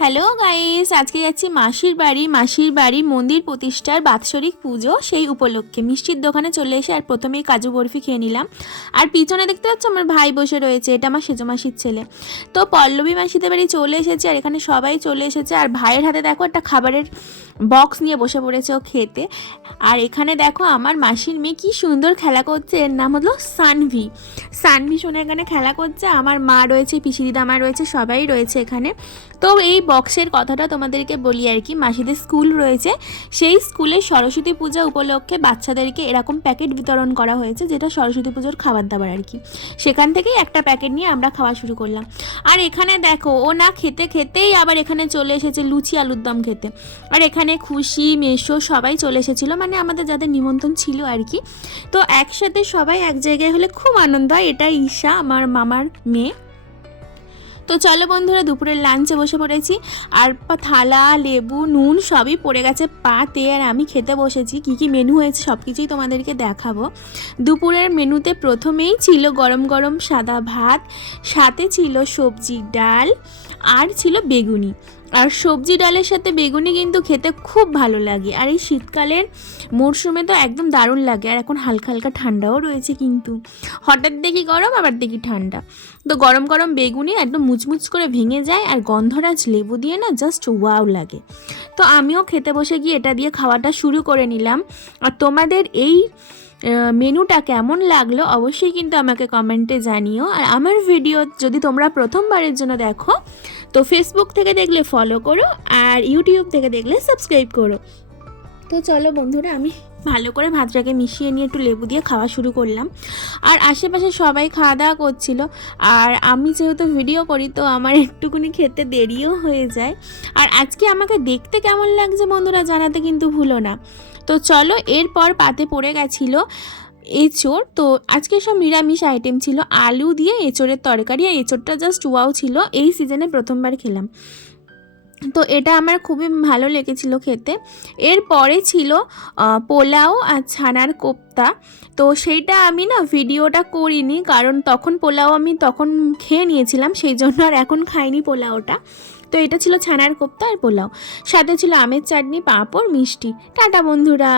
Hello guys, আজকে যাচ্ছি মাসির বাড়ি মন্দির প্রতিষ্ঠার বাৎসরিক পুজো। সেই উপলক্ষে মিষ্টির দোকানে চলে এসে আর প্রথমেই কাজু বরফি খেয়ে নিলাম। আর পিছনে দেখতে পাচ্ছ আমার ভাই বসে রয়েছে, এটা আমার সেজো মাসির ছেলে। তো পল্লবী মাসিদের বাড়ি চলে এসেছে আর এখানে সবাই চলে এসেছে। আর ভাইয়ের হাতে দেখো একটা খাবারের বক্স নিয়ে বসে পড়েছে ও খেতে। আর এখানে দেখো আমার মাসির মেয়ে কি সুন্দর খেলা করছে, এর নাম হলো সানভি। সোনার এখানে খেলা করছে। আমার মা রয়েছে, পিসি দিদা মা রয়েছে, সবাই রয়েছে এখানে। তো এই বক্সের কথাটা তোমাদেরকে বলি আর কি, মাসিদের স্কুল রয়েছে, সেই স্কুলে সরস্বতী পূজা উপলক্ষে বাচ্চাদেরকে এরকম প্যাকেট বিতরণ করা হয়েছে, যেটা সরস্বতী পুজোর খাবার দাবার আর কি। সেখান থেকেই একটা প্যাকেট নিয়ে আমরা খাওয়া শুরু করলাম। আর এখানে দেখো ও না খেতে খেতেই আবার এখানে চলে এসেছে লুচি আলুর দম খেতে। আর এখানে খুশি মেশো সবাই চলে এসেছিলো, মানে আমাদের যাদের নিমন্ত্রণ ছিল আর কি। তো একসাথে সবাই এক জায়গায় হলে খুব আনন্দ হয়। এটা ঈশা, আমার মামার মেয়ে। তো চলো বন্ধুরা, দুপুরের লাঞ্চে বসে পড়েছি। আর থালা, লেবু, নুন সবই পড়ে গেছে পাতে, আর আমি খেতে বসেছি। কি কি মেনু হয়েছে সব কিছুই তোমাদেরকে দেখাবো। দুপুরের মেনুতে প্রথমেই ছিল গরম গরম সাদা ভাত, সাথে ছিল সবজি ডাল, আর ছিল বেগুনি। আর সবজি ডালের সাথে বেগুনি কিন্তু খেতে খুব ভালো লাগে। আর এই শীতকালের মরশুমে তো একদম দারুণ লাগে। আর এখন হালকা হালকা ঠান্ডাও রয়েছে, কিন্তু হঠাৎ দেখি গরম আবার দেখি ঠান্ডা। তো গরম গরম বেগুনি একদম মুচমুচ করে ভেঙে যায়, আর গন্ধরাজ লেবু দিয়ে না জাস্ট ওয়াও লাগে। তো আমিও খেতে বসে গিয়ে এটা দিয়ে খাওয়াটা শুরু করে নিলাম। আর তোমাদের এই মেনুটা কেমন লাগলো অবশ্যই কিন্তু আমাকে কমেন্টে জানিও। আর আমার ভিডিও যদি তোমরা প্রথমবারের জন্য দেখো, তো ফেসবুক থেকে দেখলে ফলো করো, আর ইউটিউব থেকে দেখলে সাবস্ক্রাইব করো। তো চলো বন্ধুরা, আমি ভালো করে ভাতটাকে মিশিয়ে নিয়ে একটু লেবু দিয়ে খাওয়া শুরু করলাম। আর আশেপাশে সবাই খাওয়া দাওয়া করছিল। আর আমি যেহেতু ভিডিও করি, তো আমার একটুকুনি খেতে দেরিও হয়ে যায়। আর আজকে আমাকে দেখতে কেমন লাগছে বন্ধুরা জানাতে কিন্তু ভুলো না। তো চলো, এরপর পাতে পড়ে গেছিলো এঁচোড়। তো আজকে সব নিরামিষ আইটেম ছিল, আলু দিয়ে এঁচোড়ের তরকারি। আর এঁচোড়টা জাস্ট ওয়াও ছিল, এই সিজনে প্রথমবার খেলাম। তো এটা আমার খুবই ভালো লেগেছিল খেতে। এরপরে ছিল পোলাও আর ছানার কোপ্তা। তো সেইটা আমি না ভিডিওটা করিনি, কারণ তখন পোলাও আমি তখন খেয়ে নিয়েছিলাম, সেই জন্য আর এখন খাইনি পোলাওটা। তো এটা ছিল ছানার কোপ্তা আর পোলাও, সাথে ছিল আমের চাটনি, পাঁপড়, মিষ্টি। টাটা বন্ধুরা।